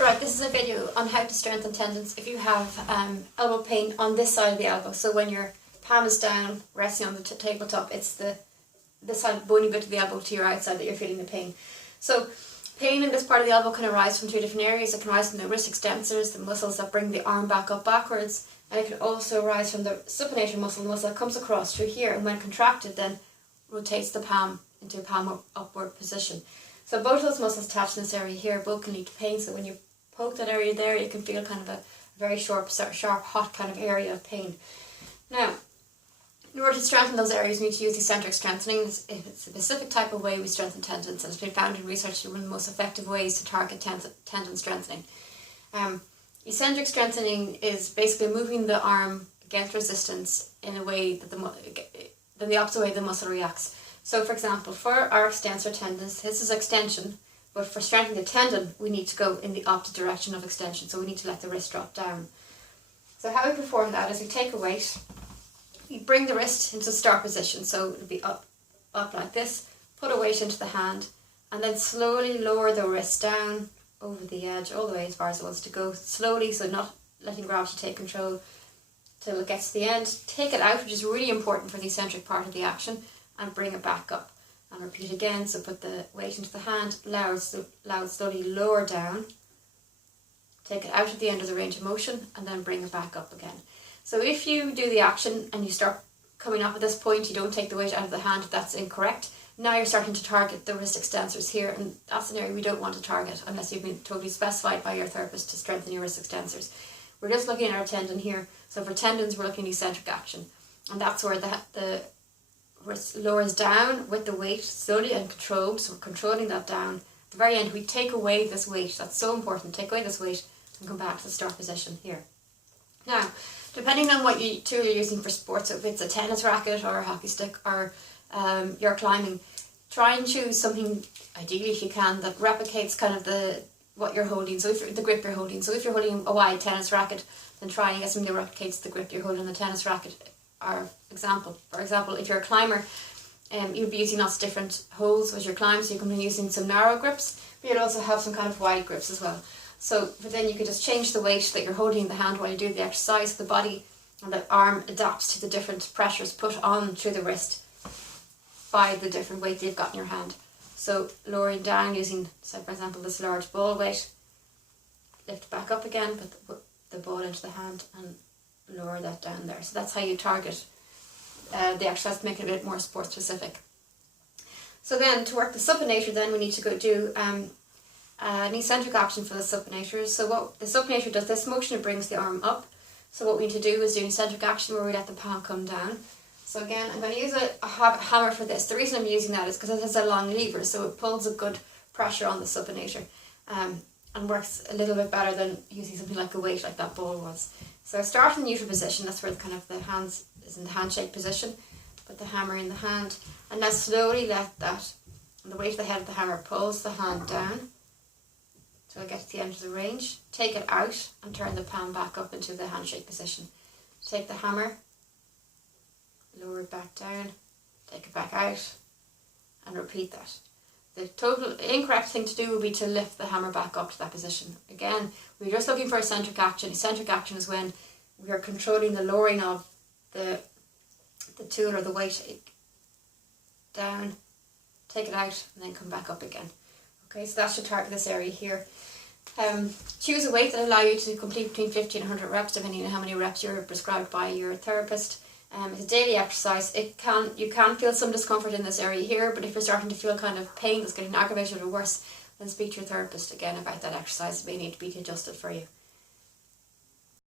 Right, this is a video on how to strengthen tendons if you have elbow pain on this side of the elbow. So when your palm is down, resting on the tabletop, it's this side bony bit of the elbow to your outside that you're feeling the pain. So pain in this part of the elbow can arise from two different areas. It can arise from the wrist extensors, the muscles that bring the arm back up backwards, and it can also arise from the supinator muscle, the muscle that comes across through here, and when contracted then rotates the palm into a palm upward position. So both of those muscles attached in this area here both can lead to pain. So when you poke that area there, you can feel kind of a very sharp, hot kind of area of pain. Now, in order to strengthen those areas, you need to use eccentric strengthening. It's a specific type of way we strengthen tendons, and it's been found in research to be one of the most effective ways to target tendon strengthening. Eccentric strengthening is basically moving the arm against resistance in a way that the opposite way the muscle reacts. So, for example, for our extensor tendons, this is extension, but for strengthening the tendon, we need to go in the opposite direction of extension. So we need to let the wrist drop down. So how we perform that is we take a weight, we bring the wrist into start position. So it'll be up like this, put a weight into the hand, and then slowly lower the wrist down over the edge, all the way as far as it wants to go. Slowly, so not letting gravity take control till it gets to the end. Take it out, which is really important for the eccentric part of the action, and bring it back up. And repeat again, so put the weight into the hand, allow it slowly lower down, take it out at the end of the range of motion, and then bring it back up again. So if you do the action and you start coming up at this point, you don't take the weight out of the hand, that's incorrect. Now you're starting to target the wrist extensors here, and that's an area we don't want to target unless you've been totally specified by your therapist to strengthen your wrist extensors. We're just looking at our tendon here. So for tendons, we're looking at eccentric action, and that's where the wrist lowers down with the weight slowly and controlled. So we're controlling that down. At the very end, we take away this weight. That's so important. Take away this weight and come back to the start position here. Now, depending on what tool you're using for sports, so if it's a tennis racket or a hockey stick or you're climbing, try and choose something, ideally if you can, that replicates kind of what you're holding. So if the grip you're holding. So if you're holding a wide tennis racket, then try and get something that replicates the grip you're holding on the tennis racket. For example, if you're a climber, you'd be using lots of different holes as you climb, so you can be using some narrow grips, but you'd also have some kind of wide grips as well. So then you could just change the weight that you're holding in the hand while you do the exercise. The body and the arm adapts to the different pressures put on through the wrist by the different weight you've got in your hand. So lowering down using, say for example, this large ball weight, lift it back up again, put the ball into the hand and lower that down there. So that's how you target the exercise to make it a bit more sport specific. So then to work the supinator, then we need to go do an eccentric action for the supinator. So what the supinator does, this motion, it brings the arm up. So what we need to do is do an eccentric action where we let the palm come down. So again, I'm going to use a hammer for this. The reason I'm using that is because it has a long lever, so it pulls a good pressure on the supinator and works a little bit better than using something like a weight like that ball was. So I start in the neutral position, that's where the hands is in the handshake position. Put the hammer in the hand, and now slowly let the weight of the head of the hammer pulls the hand down till it gets to the end of the range. Take it out and turn the palm back up into the handshake position. Take the hammer, lower it back down, take it back out, and repeat that. The total incorrect thing to do would be to lift the hammer back up to that position. Again, we're just looking for eccentric action. Eccentric action is when we are controlling the lowering of the tool or the weight down, take it out, and then come back up again. Okay, so that should target this area here. Choose a weight that will allow you to complete between 50 and 100 reps, depending on how many reps you're prescribed by your therapist. It's a daily exercise. You can feel some discomfort in this area here, but if you're starting to feel kind of pain that's getting aggravated or worse, then speak to your therapist again about that exercise. It may need to be adjusted for you.